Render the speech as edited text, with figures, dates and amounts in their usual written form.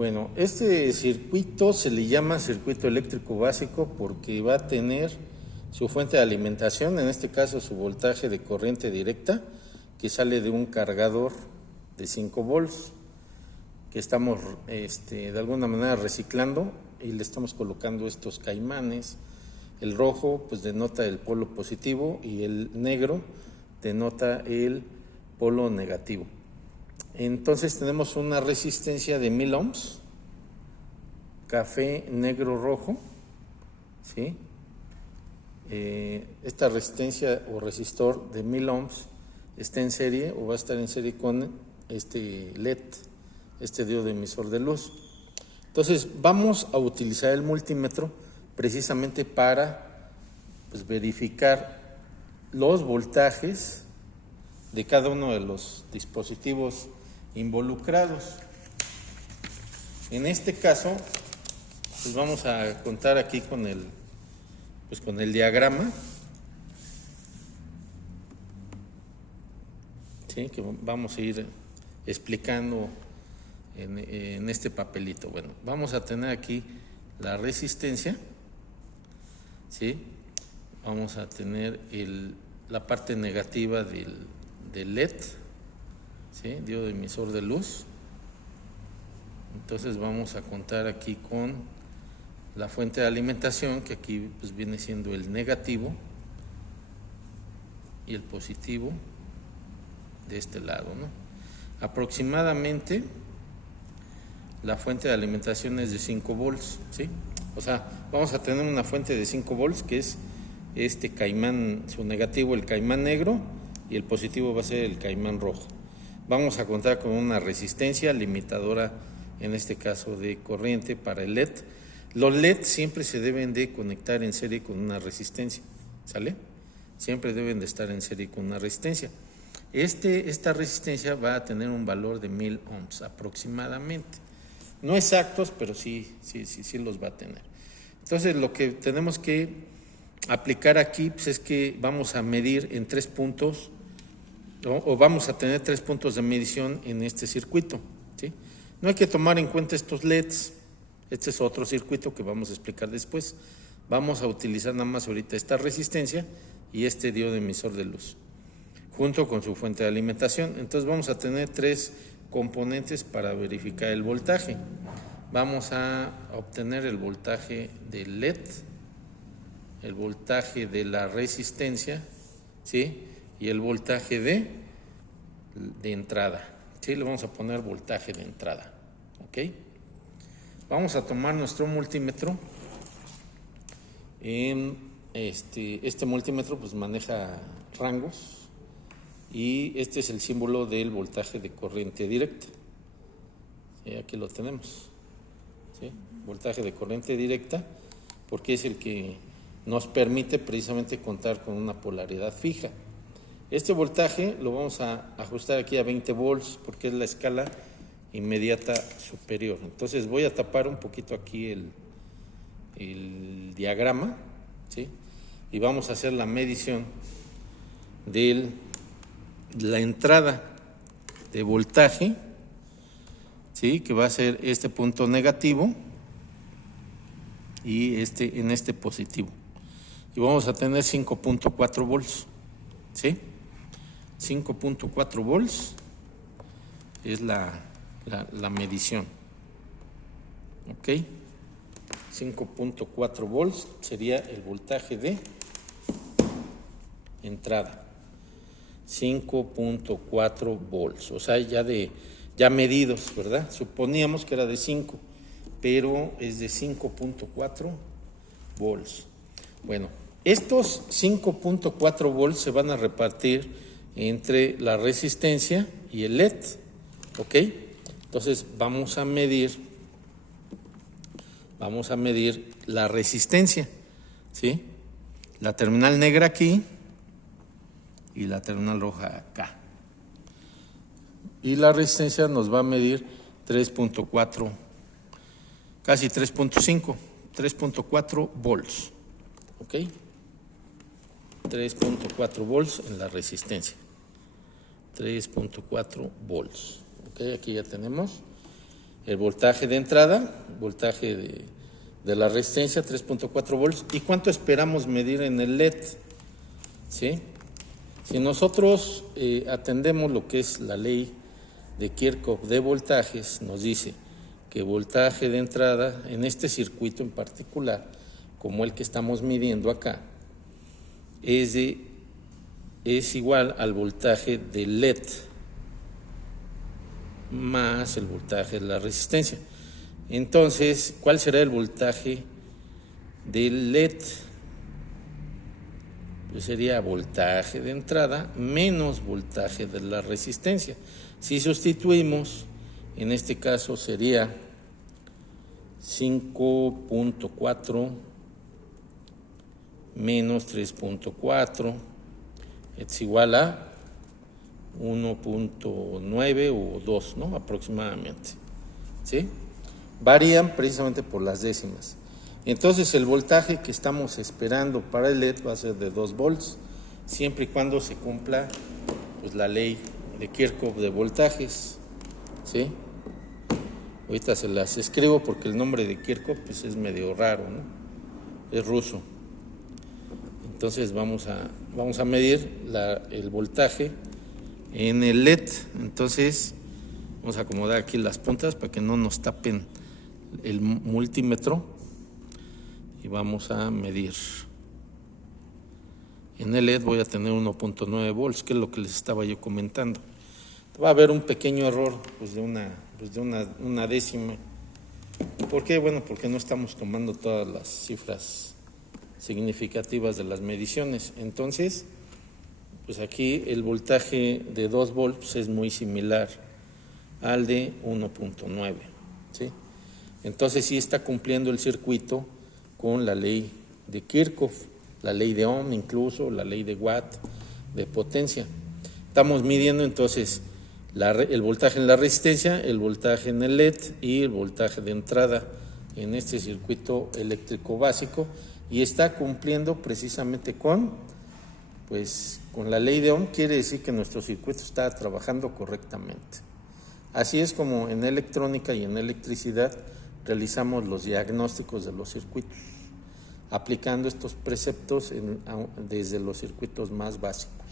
Bueno, este circuito se le llama circuito eléctrico básico porque va a tener su fuente de alimentación, en este caso su voltaje de corriente directa, que sale de un cargador de 5 volts, que estamos de alguna manera reciclando y le estamos colocando estos caimanes. El rojo pues denota el polo positivo y el negro denota el polo negativo. Entonces tenemos una resistencia de 1000 ohms, café, negro, rojo, ¿sí? Esta resistencia o resistor de 1000 ohms está en serie o va a estar en serie con este LED, este diodo emisor de luz. Entonces vamos a utilizar el multímetro precisamente para pues, verificar los voltajes de cada uno de los dispositivos involucrados. En este caso, pues vamos a contar aquí con el diagrama, ¿sí? Que vamos a ir explicando en este papelito. Bueno, vamos a tener aquí la resistencia, ¿sí? Vamos a tener la parte negativa del LED, ¿sí? Diodo emisor de luz. Entonces vamos a contar aquí con la fuente de alimentación, que aquí pues viene siendo el negativo y el positivo de este lado, ¿no? Aproximadamente la fuente de alimentación es de 5 volts, ¿sí? O sea, vamos a tener una fuente de 5 volts que es este caimán, su negativo el caimán negro y el positivo va a ser el caimán rojo. Vamos a contar con una resistencia limitadora, en este caso de corriente para el LED. Los LED siempre se deben de conectar en serie con una resistencia, ¿sale? Siempre deben de estar en serie con una resistencia. Esta resistencia va a tener un valor de 1000 ohms aproximadamente. No exactos, pero sí los va a tener. Entonces lo que tenemos que aplicar aquí pues, es que vamos a medir en 3 puntos, ¿no? O vamos a tener 3 puntos de medición en este circuito, ¿sí? No hay que tomar en cuenta estos LEDs, este es otro circuito que vamos a explicar después. Vamos a utilizar nada más ahorita esta resistencia y este diodo emisor de luz, junto con su fuente de alimentación. Entonces vamos a tener 3 componentes para verificar el voltaje. Vamos a obtener el voltaje del LED, el voltaje de la resistencia, ¿sí? Y el voltaje de entrada, ¿sí? Le vamos a poner voltaje de entrada, ¿ok? Vamos a tomar nuestro multímetro. Este multímetro pues maneja rangos y este es el símbolo del voltaje de corriente directa. ¿Sí? Aquí lo tenemos, ¿sí? Voltaje de corriente directa, porque es el que nos permite precisamente contar con una polaridad fija. Este voltaje lo vamos a ajustar aquí a 20 volts porque es la escala inmediata superior. Entonces voy a tapar un poquito aquí el diagrama, ¿sí? Y vamos a hacer la medición de la entrada de voltaje, ¿sí? Que va a ser este punto negativo y en este positivo. Y vamos a tener 5.4 volts, ¿sí? 5.4 volts es la medición, ¿ok? 5.4 volts sería el voltaje de entrada. 5.4 volts, o sea, ya medidos, ¿verdad? Suponíamos que era de 5, pero es de 5.4 volts. Bueno, estos 5.4 volts se van a repartir entre la resistencia y el LED, ¿ok? Entonces vamos a medir la resistencia, ¿sí? La terminal negra aquí y la terminal roja acá. Y la resistencia nos va a medir 3.4, casi 3.5, 3.4 volts, ¿ok? 3.4 volts en la resistencia, 3.4 volts, ¿ok? Aquí ya tenemos. el voltaje de entrada, voltaje de la resistencia, 3.4 volts. ¿Y cuánto esperamos medir en el LED? ¿Sí? Si nosotros atendemos lo que es la ley de Kirchhoff de voltajes, nos dice que voltaje de entrada en este circuito en particular, como el que estamos midiendo acá, es igual al voltaje del LED más el voltaje de la resistencia. Entonces, ¿cuál será el voltaje del LED? Pues sería voltaje de entrada menos voltaje de la resistencia. Si sustituimos, en este caso sería 5.4 menos 3.4 es igual a 1.9 o 2, ¿no? Aproximadamente. ¿Sí? Varían precisamente por las décimas. Entonces el voltaje que estamos esperando para el LED va a ser de 2 volts, siempre y cuando se cumpla pues, la ley de Kirchhoff de voltajes. ¿Sí? Ahorita se las escribo porque el nombre de Kirchhoff pues, es medio raro, ¿no? Es ruso. Entonces vamos a medir el voltaje en el LED. Entonces vamos a acomodar aquí las puntas para que no nos tapen el multímetro y vamos a medir. En el LED voy a tener 1.9 volts, que es lo que les estaba yo comentando. Va a haber un pequeño error pues de una décima. ¿Por qué? Bueno, porque no estamos tomando todas las cifras significativas de las mediciones. Entonces, pues aquí el voltaje de 2 volts es muy similar al de 1.9, ¿sí? Entonces sí está cumpliendo el circuito con la ley de Kirchhoff, la ley de Ohm incluso, la ley de Watt de potencia. Estamos midiendo entonces el voltaje en la resistencia, el voltaje en el LED y el voltaje de entrada en este circuito eléctrico básico, y está cumpliendo precisamente con la ley de Ohm. Quiere decir que nuestro circuito está trabajando correctamente. Así es como en electrónica y en electricidad realizamos los diagnósticos de los circuitos, aplicando estos preceptos desde los circuitos más básicos.